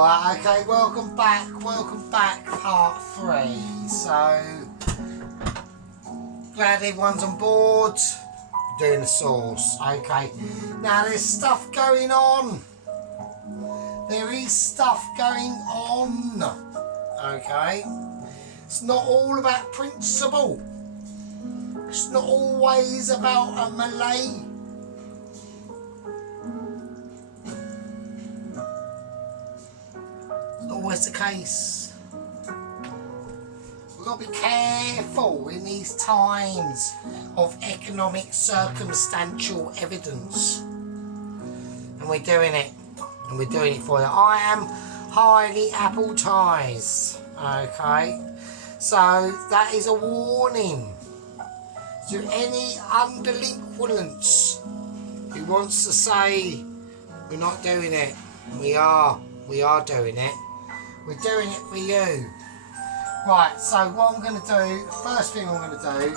Right, okay, welcome back, part 3. So, glad everyone's on board, doing the sauce, okay. Now there's stuff going on. There is stuff going on, okay. It's not all about principle. It's not always about a Malay. Always the case. We've got to be careful in these times of economic circumstantial evidence. And we're doing it. And we're doing it for you. I am highly appetized. Okay. So that is a warning to any undelinquents who wants to say we're not doing it. We are doing it. We're doing it for you. Right, so what I'm going to do, the first thing I'm going to do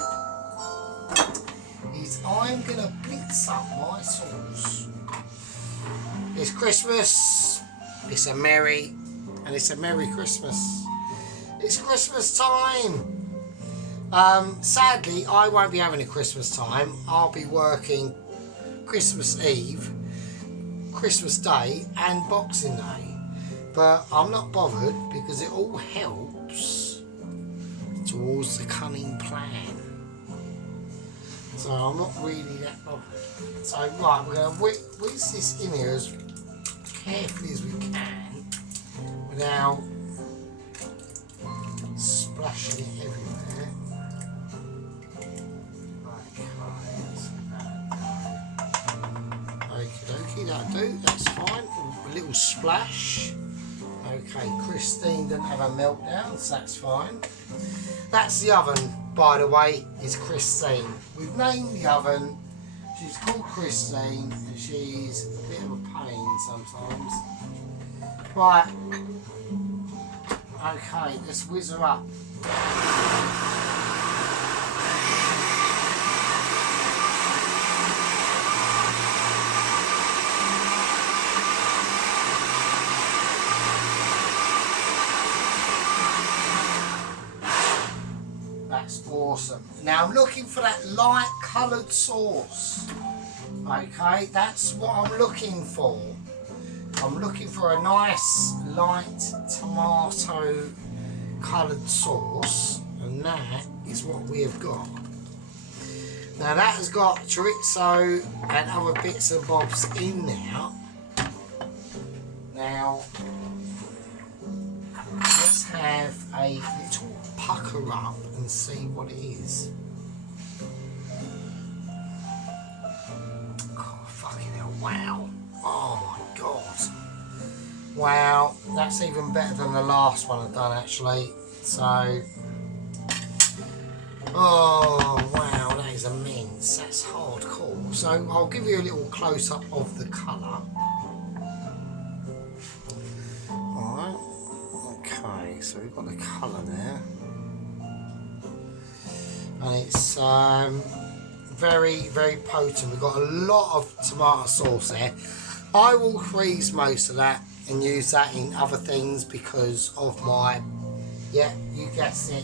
is I'm going to blitz up my sauce. It's Christmas, it's a merry Christmas. It's Christmas time. Sadly, I won't be having a Christmas time. I'll be working Christmas Eve, Christmas Day and Boxing Day. But I'm not bothered because it all helps towards the cunning plan. So I'm not really that bothered. So right, we're going to whiz this in here as carefully as we can without splashing it everywhere. Okay, okie dokie, that'll do, that's fine. A little splash. Okay, Christine didn't have a meltdown, so that's fine. That's the oven, by the way, is Christine. We've named the oven. She's called Christine, and she's a bit of a pain sometimes. Right. Okay, let's whiz her up. That's awesome. Now I'm looking for that light coloured sauce. Okay, that's what I'm looking for. I'm looking for a nice light tomato coloured sauce, and that is what we have got. Now that has got chorizo and other bits and bobs in there. Now let's have a little pucker up and see what it is. Oh, fucking hell, wow. Oh my god. Wow, that's even better than the last one I've done actually. So, oh wow, that is immense. That's hardcore. So I'll give you a little close up of the colour. Alright, okay, so we've got the colour there. And it's very, very potent. We've got a lot of tomato sauce there. I will freeze most of that and use that in other things because of my, yeah, you guessed it,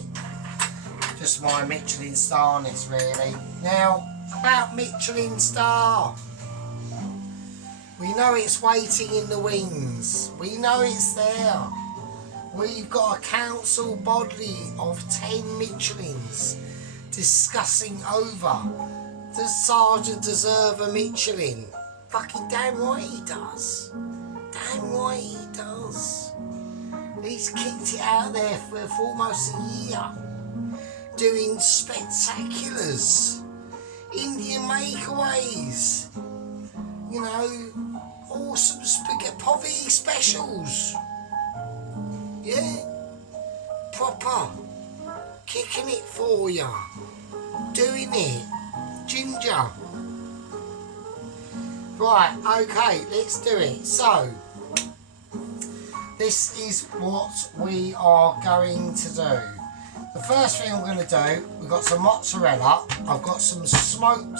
just my Michelin starness really. Now, about Michelin star. We know it's waiting in the wings. We know it's there. We've got a council body of 10 Michelins discussing over, does Sergeant deserve a Michelin? Fucking damn right he does. Damn right he does. He's kicked it out there for almost a year, doing spectaculars, Indian makeaways, you know, awesome spaghetti poverty specials. Yeah, proper. Kicking it for ya, doing it, ginger. Right, okay, let's do it. So, this is what we are going to do. The first thing I'm going to do, we've got some mozzarella, I've got some smoked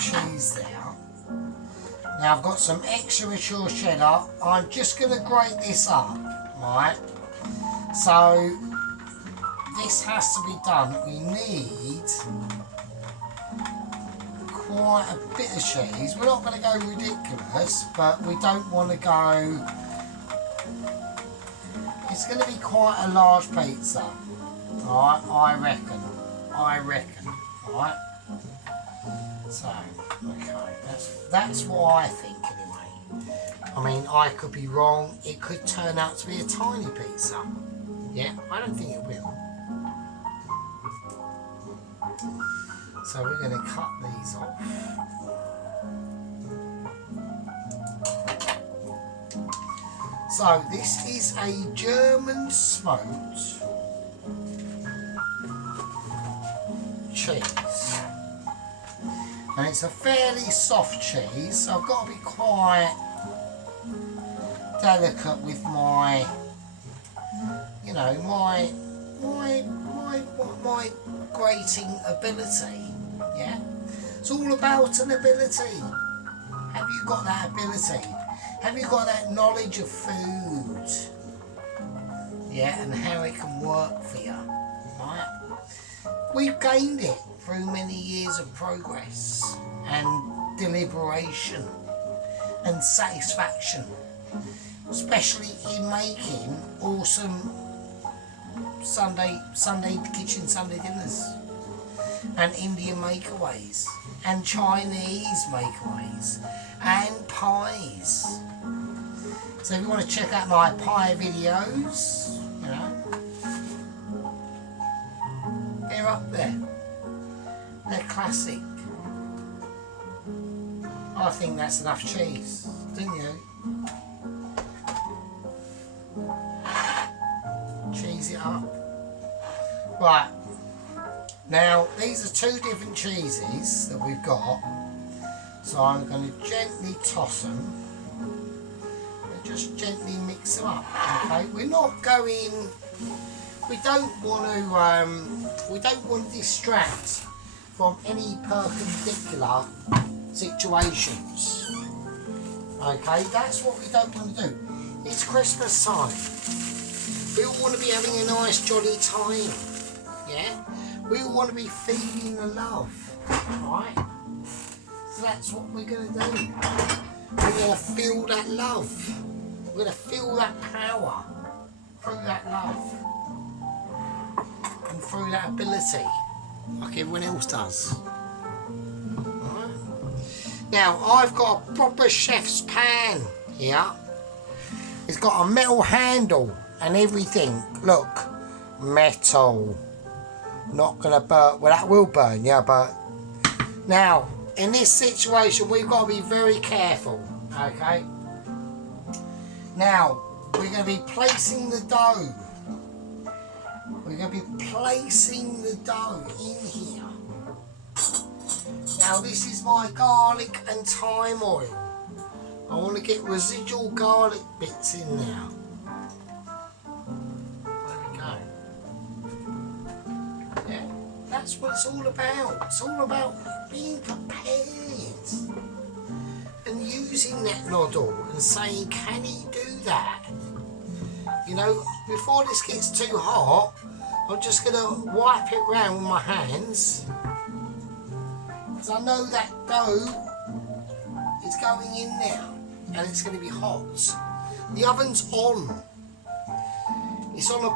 cheese there. Now I've got some extra mature cheddar. I'm just going to grate this up, right? So this has to be done. We need quite a bit of cheese. We're not going to go ridiculous, but we don't want to go... It's going to be quite a large pizza, right? I reckon, right? So, okay, that's what I think anyway. I mean, I could be wrong. It could turn out to be a tiny pizza. Yeah, I don't think it will. So we're going to cut these off. So this is a German smoked cheese. And it's a fairly soft cheese, so I've got to be quite delicate with my, you know, my grating ability. Yeah, it's all about an ability. Have you got that ability? Have you got that knowledge of food? Yeah, and how it can work for you, right? We've gained it through many years of progress and deliberation and satisfaction, especially in making awesome Sunday dinners and Indian makeaways and Chinese makeaways and pies. So if you want to check out my pie videos, you know, they're up there. They're classic. I think that's enough cheese, don't you? Cheese it up. Right. Now, these are two different cheeses that we've got. So I'm going to gently toss them. And just gently mix them up. Okay, we're not going... We don't want to distract from any perpendicular situations. Okay, that's what we don't want to do. It's Christmas time. We all want to be having a nice jolly time. Yeah? We all want to be feeling the love. Right? So that's what we're going to do. We're going to feel that love. We're going to feel that power through that love. And through that ability, like everyone else does. Right. Now, I've got a proper chef's pan here. It's got a metal handle and everything. Look, metal. Not gonna burn. Well, that will burn, yeah, but now in this situation we've got to be very careful. Okay. Now we're going to be placing the dough. We're going to be placing the dough in here. Now this is my garlic and thyme oil. I want to get residual garlic bits in there. There we go. Yeah, that's what it's all about. It's all about being prepared and using that noddle and saying, can he do that? You know, before this gets too hot, I'm just going to wipe it round with my hands, because I know that dough is going in now and it's going to be hot. The oven's on. It's on a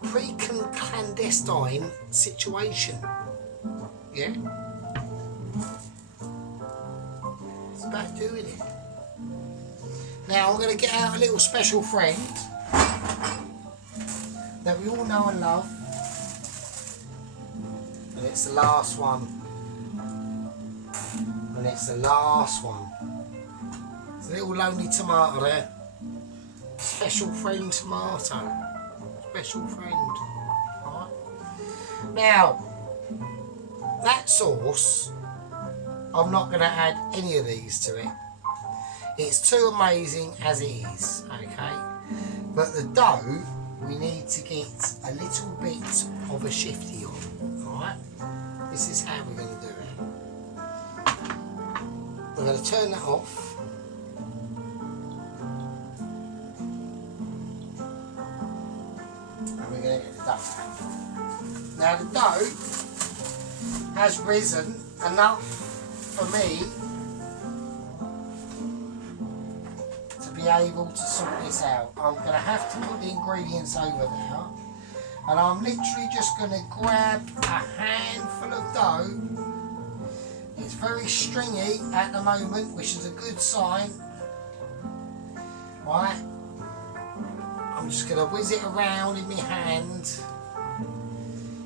pre-clandestine situation. Yeah? It's about doing it. Now I'm going to get out a little special friend that we all know and love, and it's the last one, and it's the last one. It's a little lonely tomato there. Special friend tomato. Special friend. Right. Now, that sauce, I'm not going to add any of these to it. It's too amazing as it is, okay? But the dough, we need to get a little bit of a shifty on, alright? This is how we're going to do it. we're going to turn that off. And we're going to get the dough out. Now the dough has risen enough for me to be able to sort this out. I'm going to have to put the ingredients over there. And I'm literally just going to grab a handful of dough. It's very stringy at the moment, which is a good sign. Right. I'm just going to whiz it around in my hand.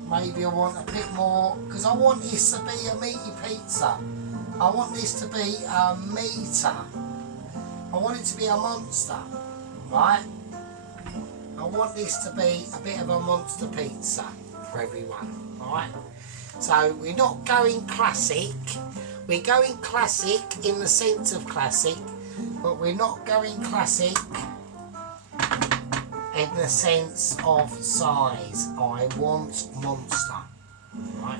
Maybe I want a bit more, because I want this to be a meaty pizza. I want this to be a meater. I want it to be a monster. Right. I want this to be a bit of a monster pizza for everyone, alright? So we're not going classic. We're going classic in the sense of classic, but we're not going classic in the sense of size. I want monster, right?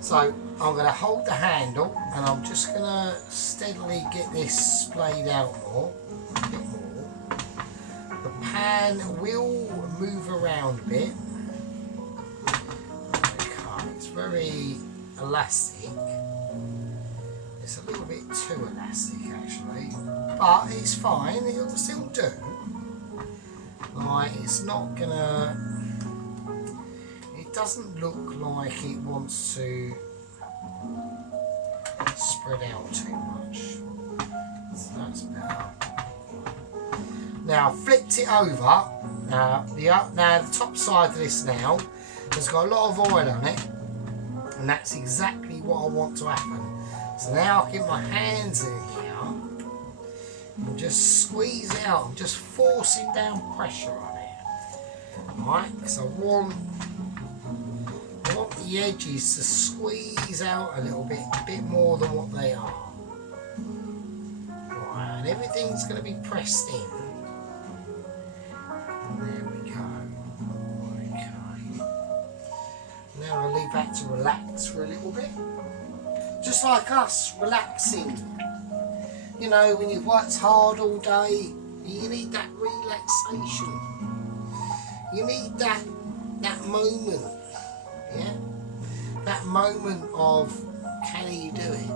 So I'm going to hold the handle and I'm just going to steadily get this splayed out more, a bit more. The pan will move around a bit. Okay, it's very elastic. It's a little bit too elastic actually, but it's fine, it'll still do. Like, it's not gonna, it doesn't look like it wants to spread out too much. So that's better. Now I've flipped it over. Now the top side of this now has got a lot of oil on it, and that's exactly what I want to happen. So now I get my hands in here and just squeeze it out. I'm just forcing down pressure on it. Alright, because I want the edges to squeeze out a little bit, more than what they are. Alright, and everything's going to be pressed in. There we go. Okay. Now I'll leave that to relax for a little bit. Just like us, relaxing. You know, when you've worked hard all day, you need that relaxation. You need that moment. Yeah? That moment of, can you do it?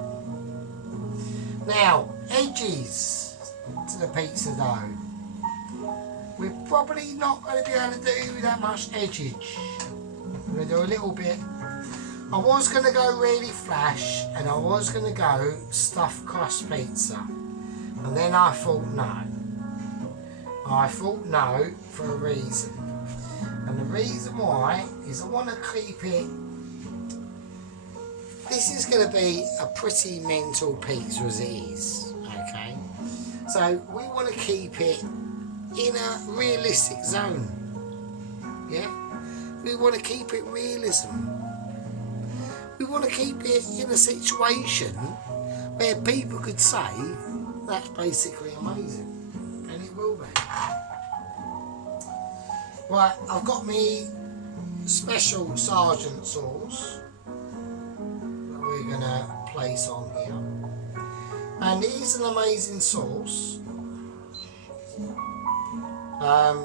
Now, edges to the pizza dough. We're probably not going to be able to do that much edgage. I'm going to do a little bit. I was going to go really flash and I was going to go stuffed crust pizza. And then I thought no. I thought no for a reason. And the reason why is I want to keep it. This is going to be a pretty mental pizza as it is. Okay. So we want to keep it in a realistic zone. Yeah? We want to keep it realism. We want to keep it in a situation where people could say that's basically amazing. And it will be. Right, I've got me special Sergeant sauce that we're going to place on here. And it is an amazing sauce. And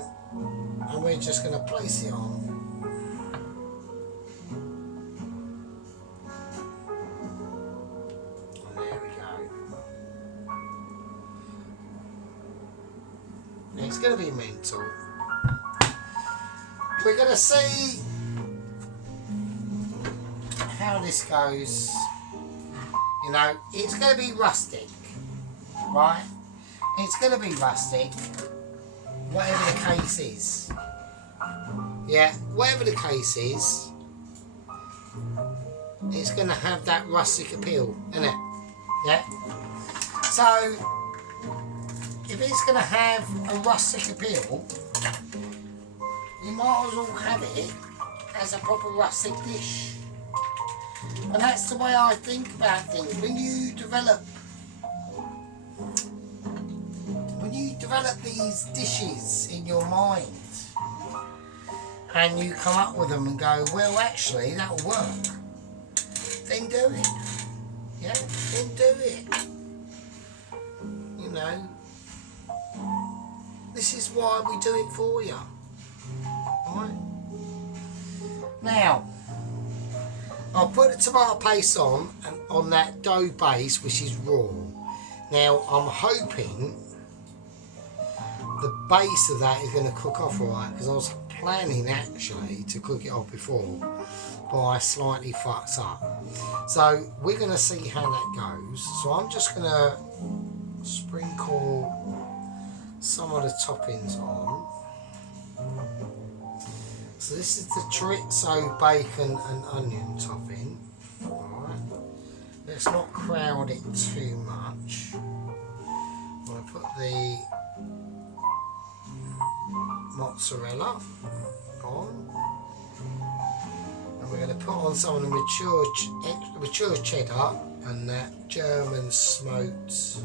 we're just going to place it on. And there we go. Now it's going to be mental. We're going to see how this goes. You know, it's going to be rustic, right? It's going to be rustic. Whatever the case is. Yeah, whatever the case is, it's going to have that rustic appeal, isn't it? Yeah? So, if it's going to have a rustic appeal, you might as well have it as a proper rustic dish. And that's the way I think about things. When you develop these dishes in your mind and you come up with them and go, well, actually that'll work, then do it. Yeah, then do it. You know, this is why we do it for you. Alright? Now, I'll put the tomato paste on that dough base, which is raw. Now, I'm hoping the base of that is going to cook off alright, because I was planning actually to cook it off before, but I slightly fucked up. So we're going to see how that goes. So I'm just going to sprinkle some of the toppings on. So this is the chorizo, bacon and onion topping. Alright. Let's not crowd it too much. I'm going to put the mozzarella on. And we're going to put on some of the mature cheddar and that German smoked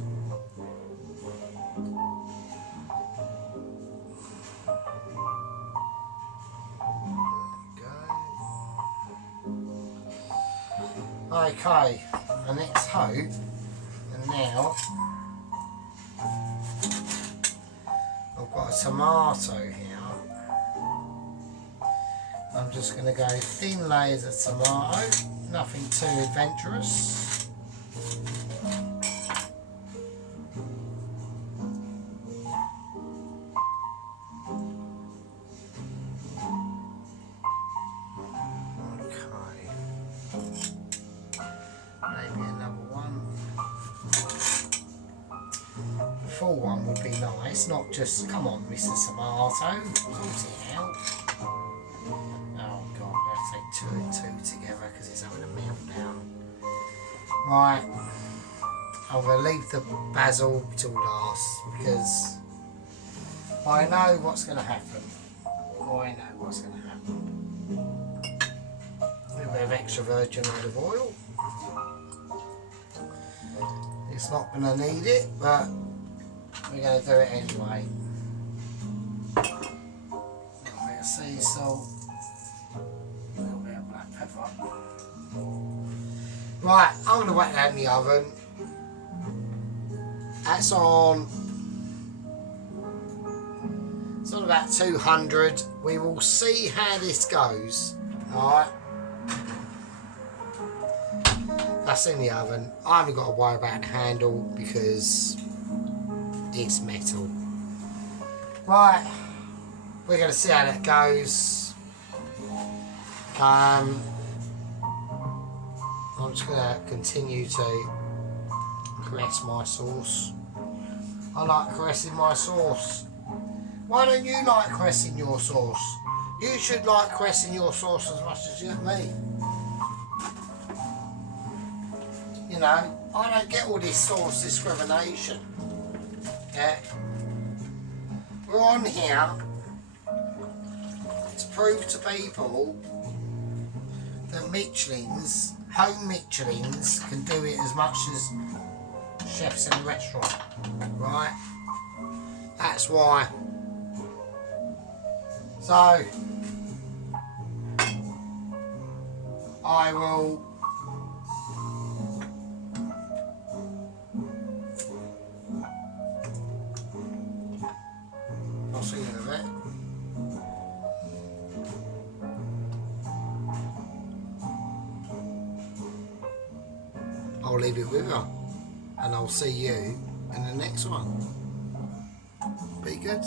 Okay, and let's hope, and now I've got a tomato here. I'm just going to go thin layers of tomato, nothing too adventurous. Full one would be nice, not just, come on Mr. Tomato, sort it out. Oh god, we have to take two and two together because it's having a meltdown. Right, I'm going to leave the basil till last because I know what's going to happen. I know what's going to happen. A little bit of extra virgin olive oil. It's not going to need it, but we're going to do it anyway. A little bit of sea salt, a little bit of black pepper. Right, I'm going to whack that in the oven. That's on. It's on about 200. We will see how this goes. Alright. That's in the oven. I haven't got to worry about the handle because it's metal. Right, we're going to see how that goes. I'm just going to continue to caress my sauce. I like caressing my sauce. Why don't you like caressing your sauce? You should like caressing your sauce as much as you me. You know, I don't get all this sauce discrimination. Yeah. We're on here to prove to people that Michelin's, home Michelin's, can do it as much as chefs in a restaurant, right? That's why. So, I will I'll leave it with her and I'll see you in the next one. Be good.